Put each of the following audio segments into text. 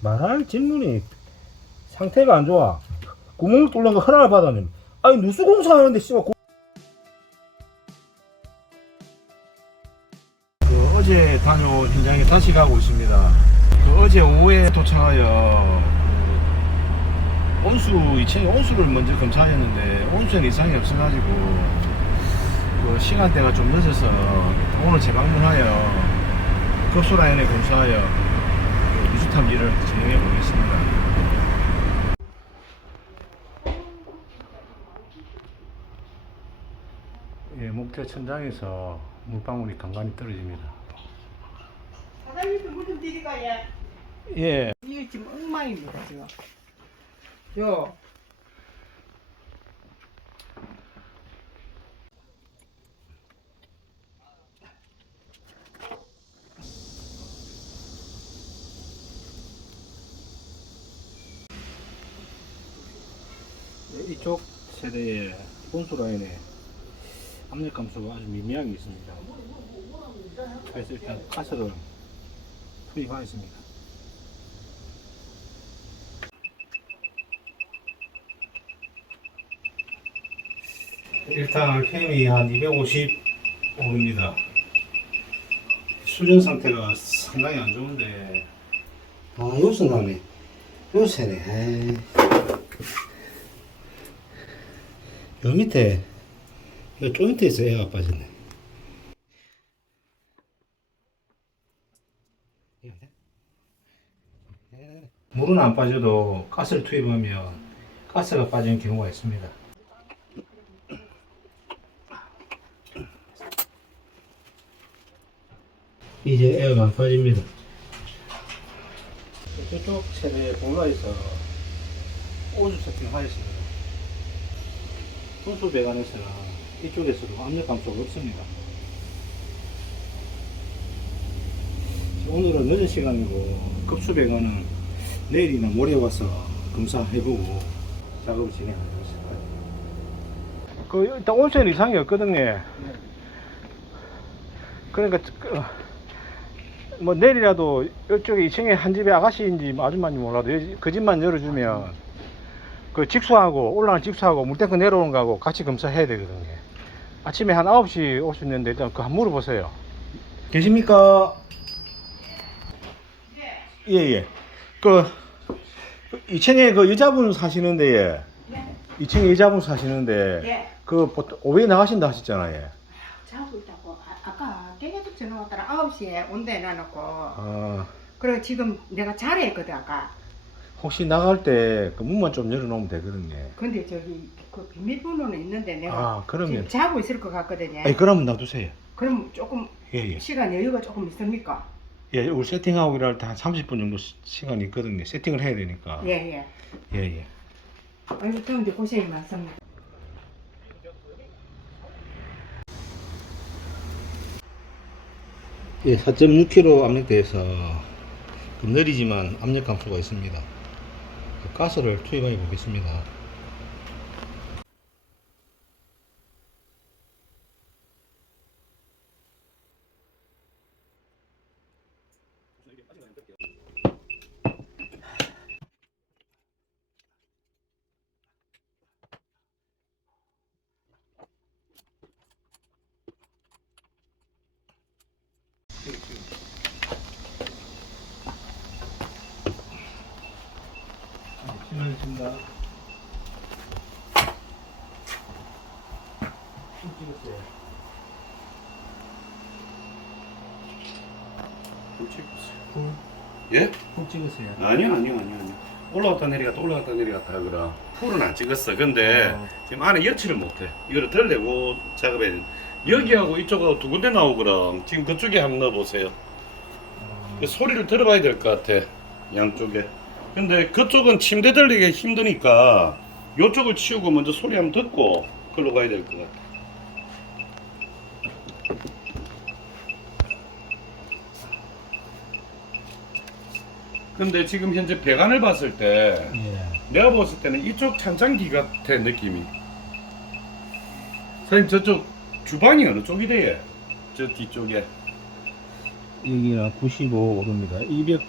말할 질문이 상태가 안 좋아. 구멍을 뚫는 거 허락을 받았는. 아니 누수 공사 하는데 씨발. 고... 그 어제 다녀온 현장에 다시 가고 있습니다. 그 어제 오후에 도착하여 그 온수 이체 온수를 먼저 검사했는데 온수에 이상이 없어가지고 그 시간대가 좀 늦어서 오늘 재방문하여 급수 라인에 검사하여 탐지를 진행해 보겠습니다. 예, 목재 천장에서 물방울이 간간히 떨어집니다. 사장님도 물좀 드릴까요? 예. 이게 지금 엉망입니다 지금. 요. 이쪽 세대의 본수 라인에 압력 감소가 아주 미미하게 있습니다. 그래서 일단 가스를 투입하겠습니다. 일단 RPM이 한 250 오릅니다. 수전 상태가 상당히 안 좋은데 아 여기서 나네 요새네 에이. 요 밑에 이 조인트에서 애가 빠졌네. 물은 안 빠져도 가스를 투입하면 가스가 빠지는 경우가 있습니다. 이제 에어가 안 빠집니다. 저쪽 세대 볼라에서 오즈 세팅하였습니다. 순수 배관에서는 이쪽에서도 압력 감소가 없습니다. 오늘은 늦은 시간이고 급수 배관은 내일이나 모레 와서 검사해보고 작업을 진행하겠습니다. 그 일단 온천 이상이 없거든요. 그러니까 그, 뭐 내일이라도 이쪽에 2층에 한 집에 아가씨인지 아줌마인지 몰라도 그 집만 열어주면 그 직수하고 올라가는 직수하고 물탱크 내려오는 거하고 같이 검사해야 되거든요. 아침에 한 9시 올 수 있는데 일단 그 한 물어보세요. 계십니까? 예, 예. 그 2층에 그 여자분 사시는데 예. 네. 2층에 여자분 사시는데 예. 그 보통 오후에 나가신다 하셨잖아요. 자고 있다고. 아, 아까 깨개도 전화 왔더라. 9시에 온다 해놔놓고. 아, 그래 지금 내가 잘했거든 아까. 혹시 나갈 때 그 문만 좀 열어놓으면 되거든요. 근데 저기 그 비밀번호는 있는데 내가 아, 그러면 지금 자고 있을 것 같거든요. 아니 그러면 놔두세요. 그럼 조금 예, 예. 시간 여유가 조금 있습니까? 예, 우리 세팅하고 일할 때 한 30분 정도 시- 시간이 있거든요. 세팅을 해야 되니까. 예 예. 예, 예. 아이고 더운데 고생이 많습니다. 예, 4.6kg 압력대에서 좀 느리지만 압력 감소가 있습니다. 그 가스를 투입해 보겠습니다. 좀 찍었어요. 푹, 예? 푹 찍으세요. 아니요, 아니요, 아니요, 아니요. 올라갔다 내려갔다 올라갔다 내려갔다 하거라. 풀은 안 찍었어. 근데 어. 지금 안에 여치를 못해. 이거를 덜내고 작업해야 돼. 여기하고 이쪽하고 두 군데 나오거라. 지금 그쪽에 한번 넣어보세요. 어, 그 소리를 들어봐야 될 것 같아. 양쪽에. 근데 그쪽은 침대 들리기 힘드니까 이쪽을 치우고 먼저 소리 한번 듣고 그걸로 가야 될 것 같아. 근데 지금 현재 배관을 봤을 때 예. 내가 봤을 때는 이쪽 찬장기 같아 느낌이 선생님 저쪽 주방이 어느 쪽이래요? 저 뒤쪽에 여기가 95 오릅니다. 200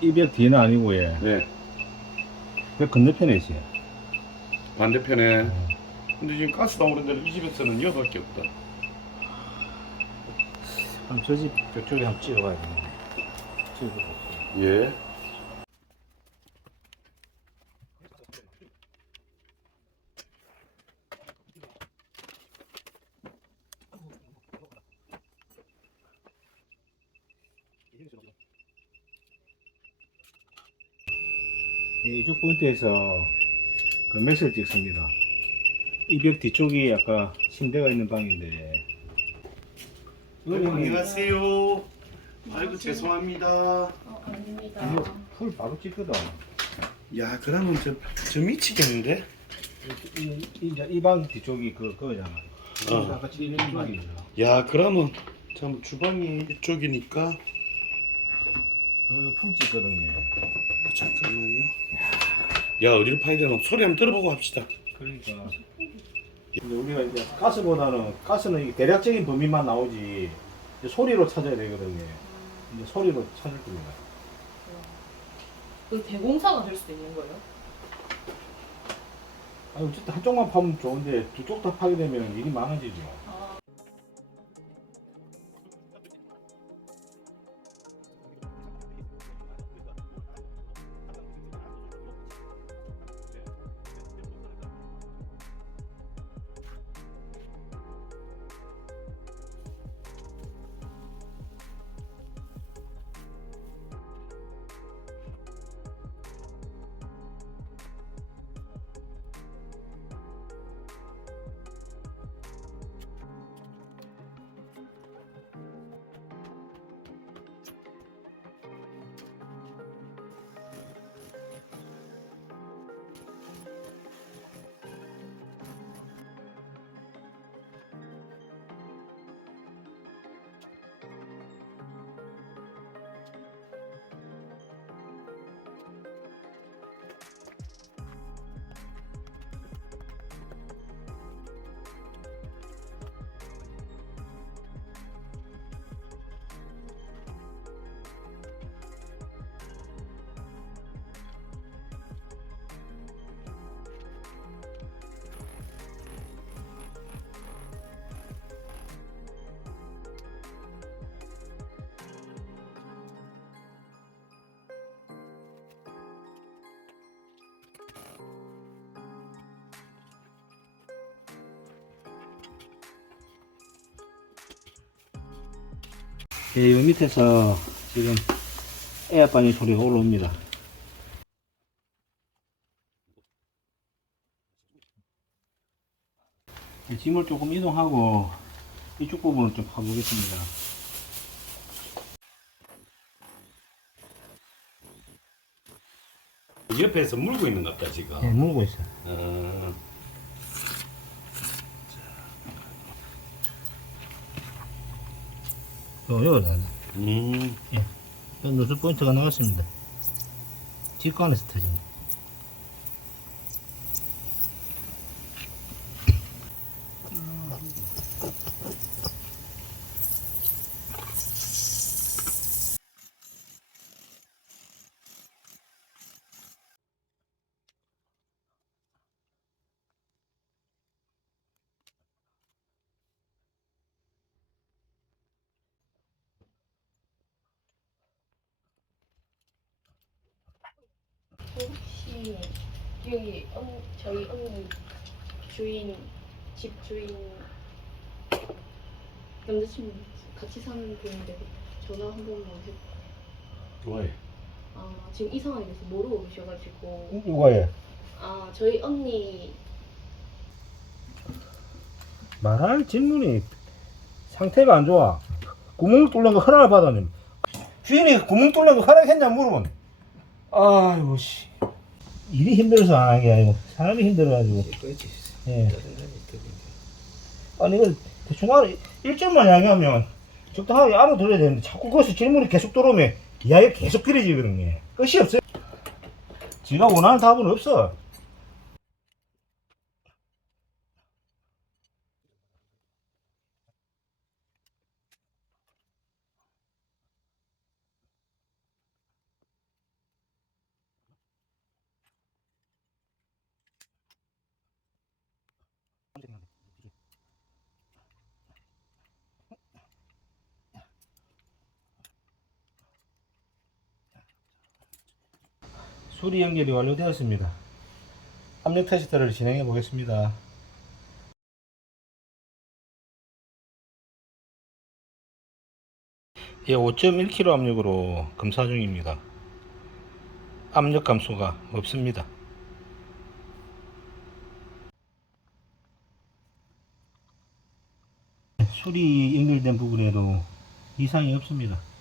이벽 뒤는 아니고 예. 네. 그 건너편에 있어요. 반대편에. 근데 지금 가스 나오는 데는 이 집에서는 이거밖에 없다. 그럼 저집 벽쪽에 한번 찍어봐야 되겠네. 찍어볼게요. 예. 이쪽 포인트에서 그 맥스를 찍습니다. 이 벽 뒤쪽이 아까 침대가 있는 방인데. 여기 안녕하세요. 아이고 죄송합니다. 어, 아닙니다. 이거 풀 바로 찍거든. 야 그러면 저, 저 미치겠는데? 이방 뒤쪽이 그 그거잖아. 어. 아까 찍는 방이죠. 야 그러면 참 주방이 이쪽이니까 그풀 찍거든요. 잠깐만요. 야 어디로 파야 되나 소리 한번 들어보고 합시다. 그러니까. 근데 우리가 이제 가스보다는 가스는 이게 대략적인 범위만 나오지 이제 소리로 찾아야 되거든요. 이제 소리로 찾을 겁니다. 그 대공사가 될 수도 있는 거예요? 아니 어쨌든 한쪽만 파면 좋은데 두 쪽 다 파게 되면 일이 많아지죠. 예, 이 밑에서 지금 에어바니 소리가 올라옵니다. 이 짐을 조금 이동하고 이쪽 부분을 좀 파보겠습니다. 옆에서 물고 있는 것 같다 지금. 예, 물고 있어 요. 어, 요, 요, 음, 요 누수 포인트가 나왔습니다. 직관에서 터진다. 여기 언, 저희 언니 주인 집 주인 남자친구 같이 사는 분인데 전화 한 번만 해. 왜? 아 지금 이상하게 돼서 모르고 계셔가지고 누가요? 아 저희 언니 말할 질문이 상태가 안 좋아. 구멍 뚫는 거 허락을 받았니? 주인이 구멍 뚫는 거 허락했냐 물으면 아이고 씨 일이 힘들어서 안 한 게 아니고 사람이 힘들어가지고. 예. 아니 이걸 대충 알아 일절만 이야기하면 적당하게 알아들어야 되는데 자꾸 거기서 질문이 계속 들어오면 이야기가 계속 길어지거든요. 끝이 없어요. 지가 원하는 답은 없어 수리 연결이 완료되었습니다. 압력 테스트를 진행해 보겠습니다. 예, 5.1kg 압력으로 검사 중입니다. 압력 감소가 없습니다. 수리 연결된 부분에도 이상이 없습니다.